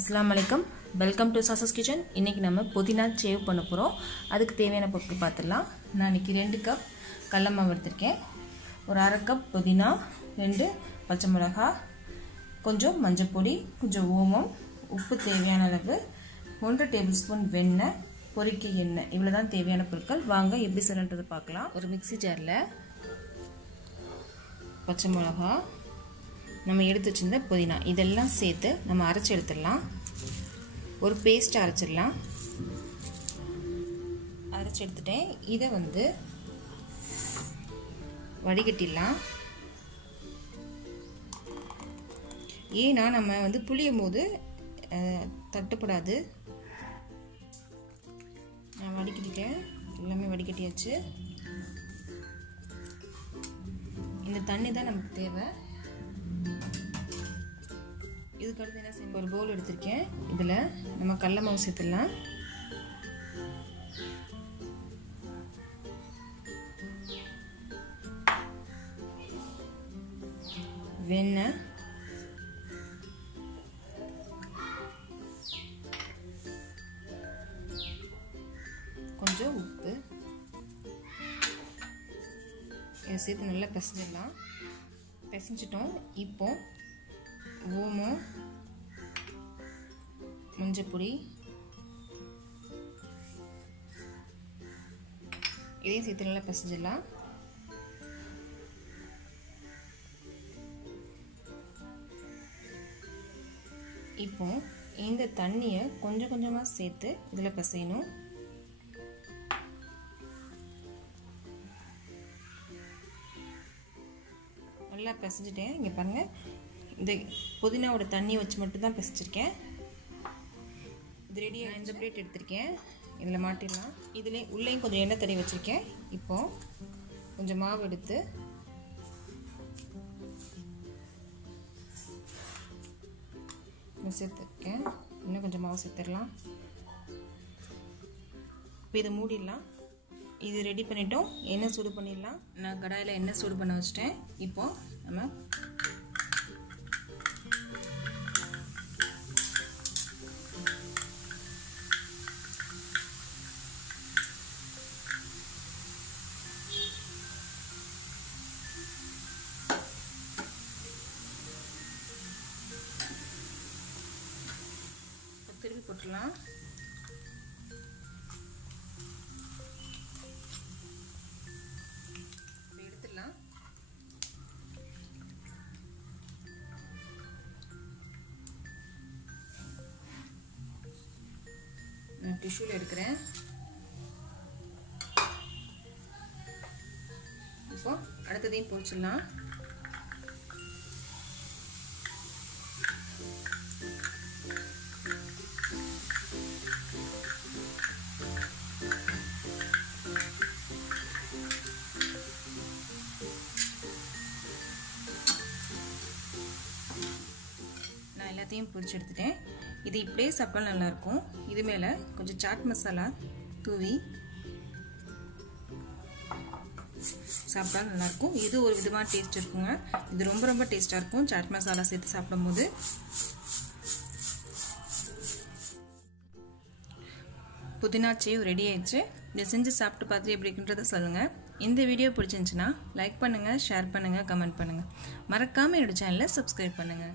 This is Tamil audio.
अस्सलाम वालेकुम वेलकम टू सासस किचन इनकी நம்ம புதினா சேவ் பண்ண போறோம் அதுக்கு தேவையான பொருட்கள் பார்த்துடலாம் நான் இன்னைக்கு 2 கப் கடலை மாவு எடுத்துர்க்கேன் ஒரு அரை கப் புதினா 2 பச்சை மிளகாய் கொஞ்சம் மஞ்சள் பொடி கொஞ்சம் ஓமம் உப்பு தேவையான அளவு 1 டேபிள்ஸ்பூன் வெண்ணெய் பொரிக்க எண்ணெய் இவ்வளவுதான் தேவையான பொருட்கள் வாங்க எப்படி செய்யறதுன்னு பார்க்கலாம் ஒரு மிக்ஸி ஜார்ல பச்சை மிளகாய் நம்ம எடுத்து வச்சிருந்த புதினா இதெல்லாம் சேர்த்து நம்ம அரைச்சு எடுத்துடலாம் ஒரு பேஸ்ட் அரைச்சிடலாம் அரைச்சு எடுத்துட்டேன் இதை வந்து வடிகட்டிடலாம் ஏன்னா நம்ம வந்து புளியும் போது தட்டுப்படாது நான் வடிகட்டிட்டேன் எல்லாமே வடிகட்டியாச்சு இந்த தண்ணி தான் நமக்கு தேவை இதுக்கு அடுத்து என்ன செய்யணும் ஒரு பவுல் எடுத்துர்க்கேன் இதுல நம்ம கடலை மாவு சேர்த்துடலாம் வெண்ணெய் கொஞ்சம் உப்பு இதை சேர்த்து நல்லா பிசைஞ்சிடலாம் பிசைஞ்சிட்டோம் இப்போ ஓமம் மஞ்சள் பொடி இதையும் சேர்த்து நல்லா பிசைஞ்சிடலாம் இப்போ இந்த தண்ணியை கொஞ்சம் கொஞ்சமா சேர்த்து இதுல பிசையணும் நல்லா பிசைஞ்சிட்டேன் இங்க பாருங்க இந்த புதினாவோட தண்ணி வச்சு மட்டும் தான் பிசைச்சிருக்கேன் இது ரெடியா இந்த பிளேட் எடுத்துர்க்கேன் இதுல மாட்டிடலாம் இதுல உள்ளேயும் கொஞ்சம் எண்ணெய் தடவி வச்சிருக்கேன் இப்போ கொஞ்சம் மாவு எடுத்து சேர்த்துருக்கேன் இன்னும் கொஞ்சம் மாவு சேர்த்துடலாம் இப்போ இதை மூடிடலாம் இது ரெடி பண்ணிட்டோம் எண்ணெய் சூடு பண்ணிடலாம் நான் கடாயில் எண்ணெய் சூடு பண்ண வச்சிட்டேன் இப்போ நம்ம திருப்பி போட்டுடலாம் எடுத்துடலாம் நான் டிஷ்யூல எடுக்கிறேன் இப்போ அடுத்ததையும் பொரிச்சிடலாம் நான் எல்லாத்தையும் பொரிச்சு எடுத்துட்டேன் இது இப்படியே சாப்பிட்டா நல்லா இருக்கும் இது மேல கொஞ்சம் சாட் மசாலா தூவி சாப்பிட்டா நல்லா இருக்கும் இது ஒரு விதமான டேஸ்ட் இருக்குங்க இது ரொம்ப டேஸ்டா இருக்கும் சாட் மசாலா சேர்த்து சாப்பிடும்போது புதினா சேவ் ரெடி ஆயிடுச்சு இதை செஞ்சு சாப்பிட்டு பார்த்துட்டு எப்படி இருக்குன்றதை சொல்லுங்க இந்த வீடியோ பிடிச்சிருந்துச்சுன்னா லைக் பண்ணுங்க ஷேர் பண்ணுங்க கமெண்ட் பண்ணுங்க மறக்காம என்னோட சேனலை சப்ஸ்கிரைப் பண்ணுங்க